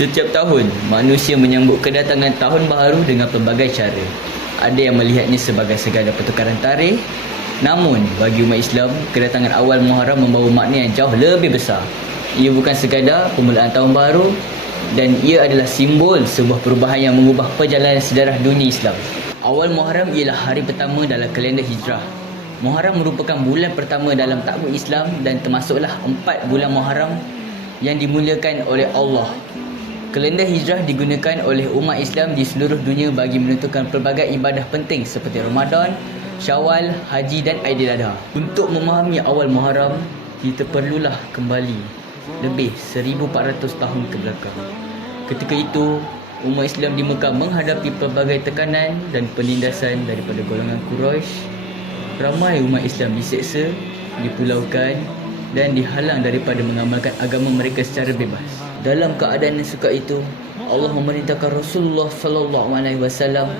Setiap tahun, manusia menyambut kedatangan tahun baharu dengan pelbagai cara. Ada yang melihatnya sebagai sekadar pertukaran tarikh. Namun, bagi umat Islam, kedatangan awal Muharram membawa makna yang jauh lebih besar. Ia bukan sekadar permulaan tahun baru, dan ia adalah simbol sebuah perubahan yang mengubah perjalanan sejarah dunia Islam. Awal Muharram ialah hari pertama dalam kalender Hijrah. Muharram merupakan bulan pertama dalam takwim Islam dan termasuklah 4 bulan Muharram yang dimuliakan oleh Allah. Kalender Hijrah digunakan oleh umat Islam di seluruh dunia bagi menentukan pelbagai ibadah penting seperti Ramadan, Syawal, Haji dan Aidiladha. Untuk memahami awal Muharram, kita perlulah kembali lebih 1400 tahun ke belakang. Ketika itu, umat Islam di Mekah menghadapi pelbagai tekanan dan penindasan daripada golongan Quraisy. Ramai umat Islam diseksa, dipulaukan dan dihalang daripada mengamalkan agama mereka secara bebas. Dalam keadaan yang sukar itu, Allah memerintahkan Rasulullah SAW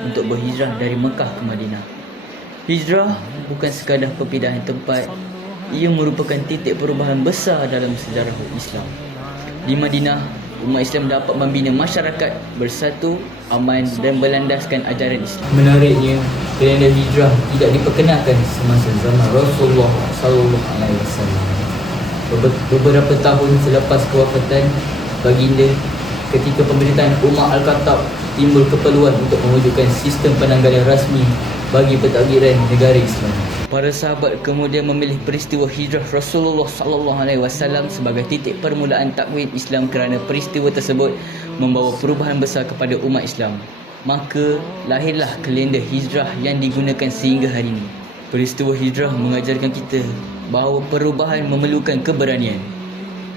untuk berhijrah dari Mekah ke Madinah. Hijrah bukan sekadar perpindahan tempat, ia merupakan titik perubahan besar dalam sejarah Islam. Di Madinah, umat Islam dapat membina masyarakat bersatu, aman dan berlandaskan ajaran Islam. Menariknya, kalender hijrah tidak diperkenalkan semasa zaman Rasulullah SAW. Beberapa tahun selepas kewafatan baginda, ketika pemerintahan Umar Al-Khattab, timbul keperluan untuk mewujudkan sistem penanggalan rasmi bagi pentadbiran negara Islam. Para sahabat kemudian memilih peristiwa hijrah Rasulullah SAW sebagai titik permulaan takwim Islam kerana peristiwa tersebut membawa perubahan besar kepada umat Islam. Maka lahirlah kalender hijrah yang digunakan sehingga hari ini. Peristiwa hijrah mengajarkan kita bahawa perubahan memerlukan keberanian.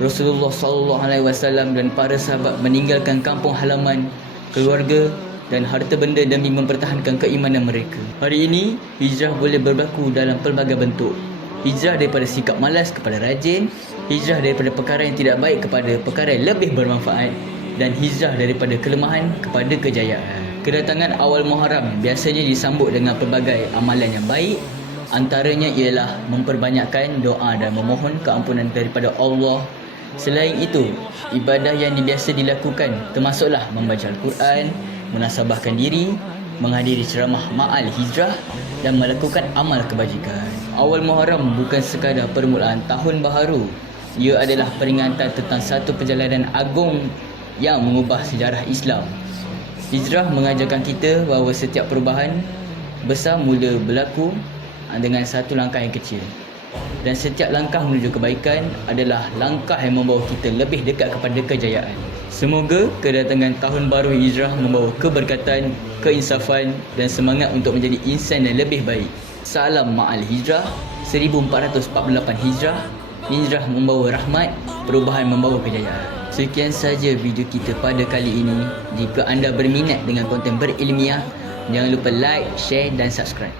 Rasulullah SAW dan para sahabat meninggalkan kampung halaman, keluarga dan harta benda demi mempertahankan keimanan mereka. Hari ini, hijrah boleh berlaku dalam pelbagai bentuk. Hijrah daripada sikap malas kepada rajin, hijrah daripada perkara yang tidak baik kepada perkara yang lebih bermanfaat, dan hijrah daripada kelemahan kepada kejayaan. Kedatangan awal Muharram biasanya disambut dengan pelbagai amalan yang baik. Antaranya ialah memperbanyakkan doa dan memohon keampunan daripada Allah. Selain itu, ibadah yang biasa dilakukan termasuklah membaca Al-Quran, menasabahkan diri, menghadiri ceramah ma'al hijrah dan melakukan amal kebajikan. Awal Muharram bukan sekadar permulaan tahun baharu. Ia adalah peringatan tentang satu perjalanan agung yang mengubah sejarah Islam. Hijrah mengajarkan kita bahawa setiap perubahan besar mula berlaku dengan satu langkah yang kecil. Dan setiap langkah menuju kebaikan adalah langkah yang membawa kita lebih dekat kepada kejayaan. Semoga kedatangan tahun baru hijrah membawa keberkatan, keinsafan dan semangat untuk menjadi insan yang lebih baik. Salam Ma'al Hijrah 1448 Hijrah. Hijrah membawa rahmat, perubahan membawa kejayaan. Sekian saja video kita pada kali ini. Jika anda berminat dengan konten berilmiah, jangan lupa like, share dan subscribe.